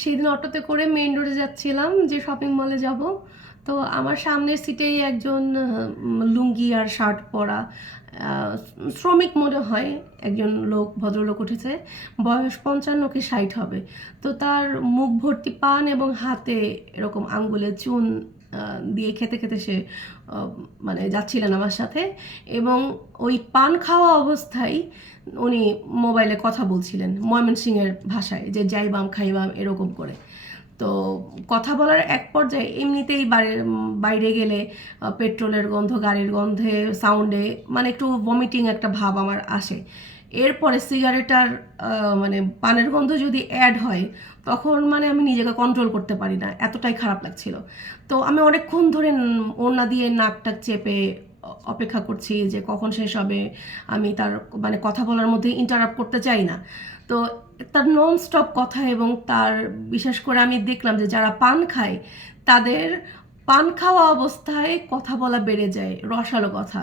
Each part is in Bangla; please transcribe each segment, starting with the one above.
সেদিন অটোতে করে মেইন রোডে যাচ্ছিলাম যে শপিং মলে যাব। তো আমার সামনের সিটেই একজন লুঙ্গি আর শার্ট পরা শ্রমিক মনে হয় একজন ভদ্রলোক উঠেছে। বয়স 55 কি 60 হবে। তো তার মুখ ভর্তি পান এবং হাতে এরকম আঙ্গুলে চুন দিয়ে খেতে খেতে সে মানে যাচ্ছিলেন আমার সাথে, এবং ওই পান খাওয়া অবস্থায় উনি মোবাইলে কথা বলছিলেন ময়মনসিংহের ভাষায়, যে যাইবাম খাইবাম এরকম করে। তো কথা বলার এক পর্যায়ে এমনিতেই বাইরে গেলে পেট্রোলের গন্ধ, গাড়ির গন্ধে, সাউন্ডে মানে একটু ভমিটিং একটা ভাব আমার আসে। এরপরে সিগারেটার মানে পানের গন্ধ যদি অ্যাড হয় তখন মানে আমি নিজেকে কন্ট্রোল করতে পারি না, এতটাই খারাপ লাগছিল। তো আমি অনেকক্ষণ ধরে ওড়না দিয়ে নাকটা চেপে অপেক্ষা করছি যে কখন শেষ হবে। আমি তার মানে কথা বলার মধ্যে ইন্টারাপ্ট করতে চাই না। তো তার নন স্টপ কথা, এবং তার বিশেষ করে আমি দেখলাম যে যারা পান খায় তাদের পান খাওয়া অবস্থায় কথা বলা বেড়ে যায়, রসালো কথা,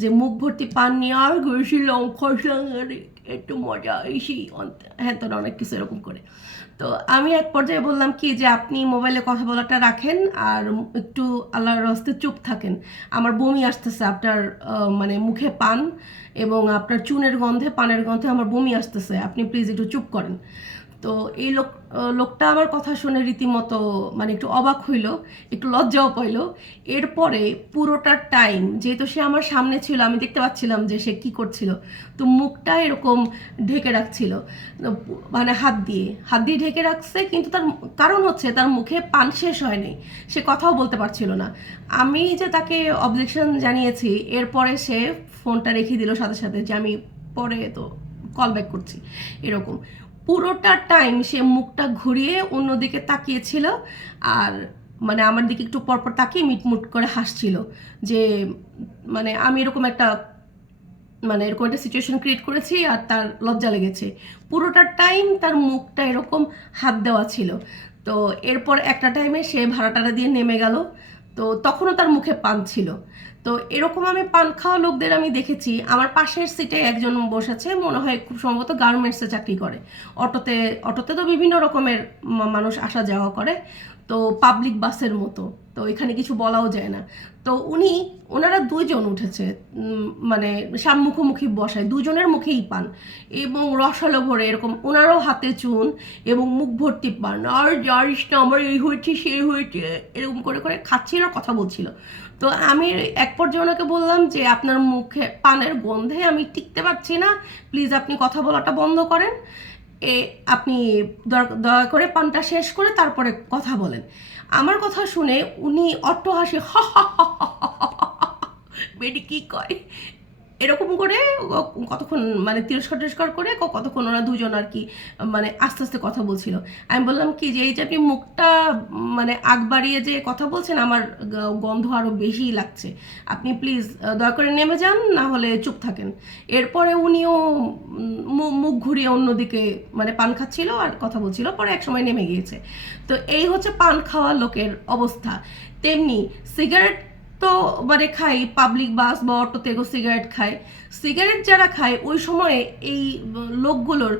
যে মুখ ভর্তি পান নিয়ে আর গেছিলাম খসলাঙ্গারে, একটু মজা এসি হ্যাঁ, তোর অনেক কিছু এরকম করে। তো আমি এক পর্যায়ে বললাম কি যে আপনি মোবাইলে কথা বলাটা রাখেন আর একটু আল্লাহর রাস্তে চুপ থাকেন। আমার বমি আসতেছে আপনার মানে মুখে পান এবং আপনার চুনের গন্ধে, পানের গন্ধে আমার বমি আসতেছে, আপনি প্লিজ একটু চুপ করেন। তো এই লোকটা আমার কথা শুনে রীতিমতো মানে একটু অবাক হইল, একটু লজ্জাও পাইল। এরপরে পুরোটা টাইম যেহেতু সে আমার সামনে ছিল, আমি দেখতে পাচ্ছিলাম যে সে কি করছিল, তো মুখটা এরকম ঢেকে রাখছিল, মানে হাত দিয়ে ঢেকে রাখছে, কিন্তু তার কারণ হচ্ছে তার মুখে পান শেষ হয়নি, সে কথাও বলতে পারছিল না। আমি যে তাকে অবজেকশন জানিয়েছি, এরপরে সে ফোনটা রেখে দিল সাথে সাথে, যে আমি পরে তো কল ব্যাক করছি এরকম। পুরোটা টাইম সে মুখটা ঘুরিয়ে অন্যদিকে তাকিয়েছিল, আর মানে আমার দিকে একটু পরপর তাকিয়ে মিটমুট করে হাসছিল, যে মানে আমি এরকম একটা মানে এরকম একটা সিচুয়েশন ক্রিয়েট করেছি আর তার লজ্জা লেগেছে। পুরোটা টাইম তার মুখটা এরকম হাত দেওয়া ছিল। তো এরপর একটা টাইমে সে ভাড়াটারা দিয়ে নেমে গেল, তো তখনও তার মুখে পান ছিল। তো এরকম আমি পান খাওয়া লোকদের আমি দেখেছি। আমার পাশের সিটে একজন বসেছে, মনে হয় খুব সম্ভবত গার্মেন্টসে চাকরি করে। অটোতে তো বিভিন্ন রকমের মানুষ আসা যাওয়া করে, তো পাবলিক বাসের মতো, তো এখানে কিছু বলাও যায় না। তো ওনারা দুইজন উঠেছে, মানে মুখোমুখি বসায়, দুজনের মুখেই পান এবং রসালো ভরে এরকম, ওনারও হাতে চুন এবং মুখ ভর্তি পান, আর জানিস না আমার এই হয়েছে সেই হয়েছে এরকম করে করে খাচ্ছিল আর কথা বলছিল। তো আমি এক পর্যায়ে ওনাকে বললাম যে আপনার মুখে পানের গন্ধে আমি টিকতে পারছি না, প্লিজ আপনি কথা বলাটা বন্ধ করেন, আপনি দয়া করে পানটা শেষ করে তারপরে কথা বলেন। আমার কথা শুনে উনি অট্টহাসি হা হা হা বেডি কি কয় এরকম করে কতক্ষণ মানে তিরস্কার করে কতক্ষণ ওরা দুজন আর কি মানে আস্তে আস্তে কথা বলছিল। আমি বললাম কি যে এই যে আপনি মুখটা মানে আগ বাড়িয়ে যে কথা বলছেন, আমার গন্ধ আরও বেশি লাগছে, আপনি প্লিজ দয়া করে নেমে যান, না হলে চুপ থাকেন। এরপরে উনিও মুখ ঘুরিয়ে অন্যদিকে মানে পান খাচ্ছিল আর কথা বলছিল, পরে একসময় নেমে গিয়েছে। তো এই হচ্ছে পান খাওয়া লোকের অবস্থা। তেমনি সিগারেট তো মানে খাই, পাবলিক বাস বা অটোতে সিগারেট খায়। সিগারেট যারা খায় ওই সময়ে এই লোকগুলোর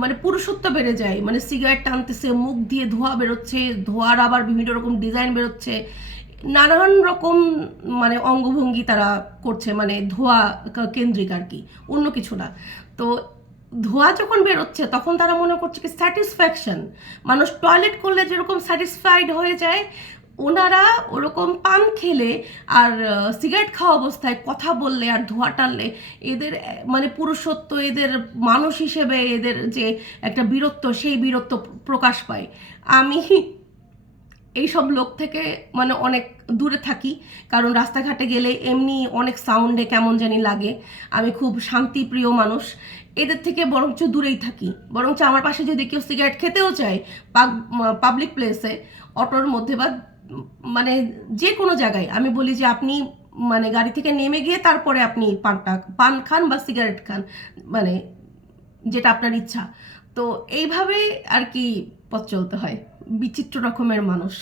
মানে পুরুষত্ব বেড়ে যায়, মানে সিগারেট টানতেছে, মুখ দিয়ে ধোঁয়া বেরোচ্ছে, ধোঁয়ার আবার বিভিন্ন রকম ডিজাইন বেরোচ্ছে, নানান রকম মানে অঙ্গভঙ্গি তারা করছে, মানে ধোঁয়া কেন্দ্রিক আর কি, অন্য কিছু না। তো ধোঁয়া যখন বেরোচ্ছে তখন তারা মনে করছে কি স্যাটিসফ্যাকশন, মানুষ টয়লেট করলে যেরকম স্যাটিসফাইড হয়ে যায়, ওনারা ওরকম পান খেলে আর সিগারেট খাওয়া অবস্থায় কথা বললে আর ধোঁয়া টানলে এদের মানে পুরুষত্ব, এদের মানুষ হিসেবে এদের যে একটা বীরত্ব, সেই বীরত্ব প্রকাশ পায়। আমি এইসব লোক থেকে মানে অনেক দূরে থাকি, কারণ রাস্তাঘাটে গেলে এমনি অনেক সাউন্ডে কেমন জানি লাগে। আমি খুব শান্তিপ্রিয় মানুষ, এদের থেকে বরঞ্চ দূরেই থাকি। বরঞ্চ আমার পাশে যদি কেউ সিগারেট খেতেও চায় পাবলিক প্লেসে, অটোর মধ্যে বা মানে যে কোনো জায়গায়, আমি বলি যে আপনি মানে গাড়ি থেকে নেমে গিয়ে তারপরে আপনি পান খান বা সিগারেট খান, মানে যেটা আপনার ইচ্ছা। তো এইভাবে আর কি পথ চলতে হয়। বিচিত্র রকমের মানুষ।